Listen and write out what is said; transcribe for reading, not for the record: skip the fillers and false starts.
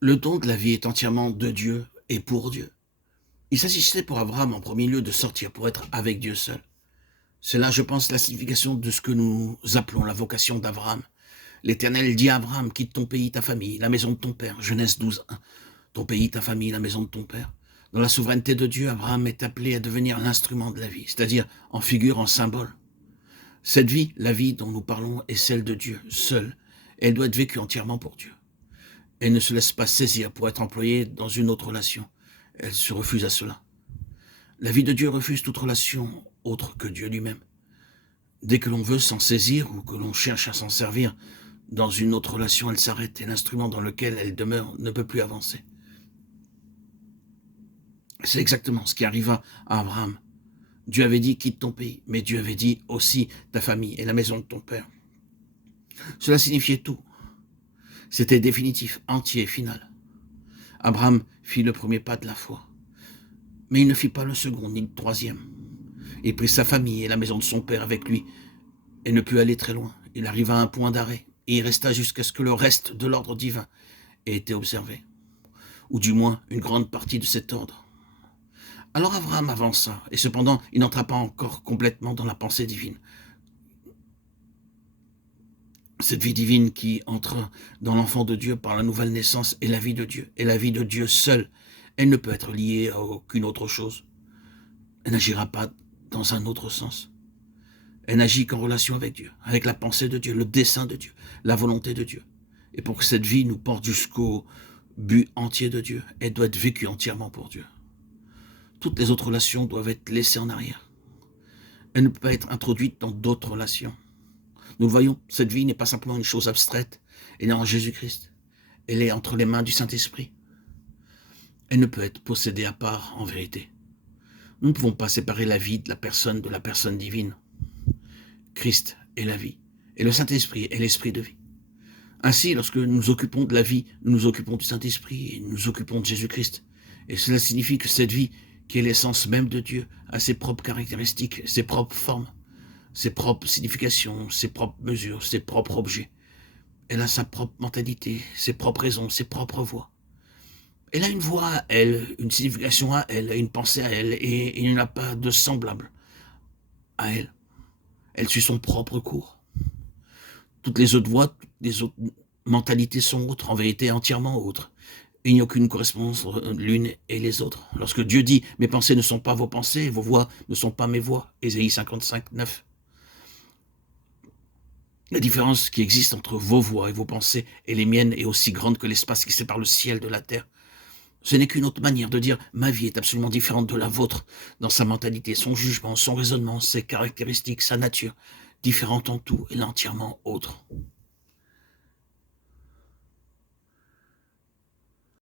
Le don de la vie est entièrement de Dieu et pour Dieu. Il s'agissait pour Abraham en premier lieu de sortir pour être avec Dieu seul. C'est là, je pense, la signification de ce que nous appelons la vocation d'Abraham. L'Éternel dit à Abraham, quitte ton pays, ta famille, la maison de ton père. Genèse 12:1. Ton pays, ta famille, la maison de ton père. Dans la souveraineté de Dieu, Abraham est appelé à devenir l'instrument de la vie, c'est-à-dire en figure, en symbole. Cette vie, la vie dont nous parlons, est celle de Dieu seul. Elle doit être vécue entièrement pour Dieu. Elle ne se laisse pas saisir pour être employée dans une autre relation. Elle se refuse à cela. La vie de Dieu refuse toute relation autre que Dieu lui-même. Dès que l'on veut s'en saisir ou que l'on cherche à s'en servir dans une autre relation, elle s'arrête et l'instrument dans lequel elle demeure ne peut plus avancer. C'est exactement ce qui arriva à Abraham. Dieu avait dit quitte ton pays, mais Dieu avait dit aussi ta famille et la maison de ton père. Cela signifiait tout. C'était définitif, entier, final. Abraham fit le premier pas de la foi, mais il ne fit pas le second ni le troisième. Il prit sa famille et la maison de son père avec lui et ne put aller très loin. Il arriva à un point d'arrêt et il resta jusqu'à ce que le reste de l'ordre divin ait été observé, ou du moins une grande partie de cet ordre. Alors Abraham avança, et cependant il n'entra pas encore complètement dans la pensée divine. Cette vie divine qui entre dans l'enfant de Dieu par la nouvelle naissance est la vie de Dieu, et la vie de Dieu seule. Elle ne peut être liée à aucune autre chose. Elle n'agira pas dans un autre sens. Elle n'agit qu'en relation avec Dieu, avec la pensée de Dieu, le dessein de Dieu, la volonté de Dieu. Et pour que cette vie nous porte jusqu'au but entier de Dieu, elle doit être vécue entièrement pour Dieu. Toutes les autres relations doivent être laissées en arrière. Elle ne peut pas être introduite dans d'autres relations. Nous le voyons, cette vie n'est pas simplement une chose abstraite, elle est en Jésus-Christ. Elle est entre les mains du Saint-Esprit. Elle ne peut être possédée à part, en vérité. Nous ne pouvons pas séparer la vie de la personne divine. Christ est la vie, et le Saint-Esprit est l'Esprit de vie. Ainsi, lorsque nous nous occupons de la vie, nous nous occupons du Saint-Esprit et nous nous occupons de Jésus-Christ. Et cela signifie que cette vie, qui est l'essence même de Dieu, a ses propres caractéristiques, ses propres formes, ses propres significations, ses propres mesures, ses propres objets. Elle a sa propre mentalité, ses propres raisons, ses propres voies. Elle a une voix à elle, une signification à elle, une pensée à elle, et il n'y en a pas de semblable à elle. Elle suit son propre cours. Toutes les autres voix, toutes les autres mentalités sont autres, en vérité entièrement autres. Il n'y a aucune correspondance entre l'une et les autres. Lorsque Dieu dit « Mes pensées ne sont pas vos pensées, vos voix ne sont pas mes voix », Ésaïe 55:9. La différence qui existe entre vos voix et vos pensées et les miennes est aussi grande que l'espace qui sépare le ciel de la terre. Ce n'est qu'une autre manière de dire « Ma vie est absolument différente de la vôtre » dans sa mentalité, son jugement, son raisonnement, ses caractéristiques, sa nature, différente en tout et entièrement autre.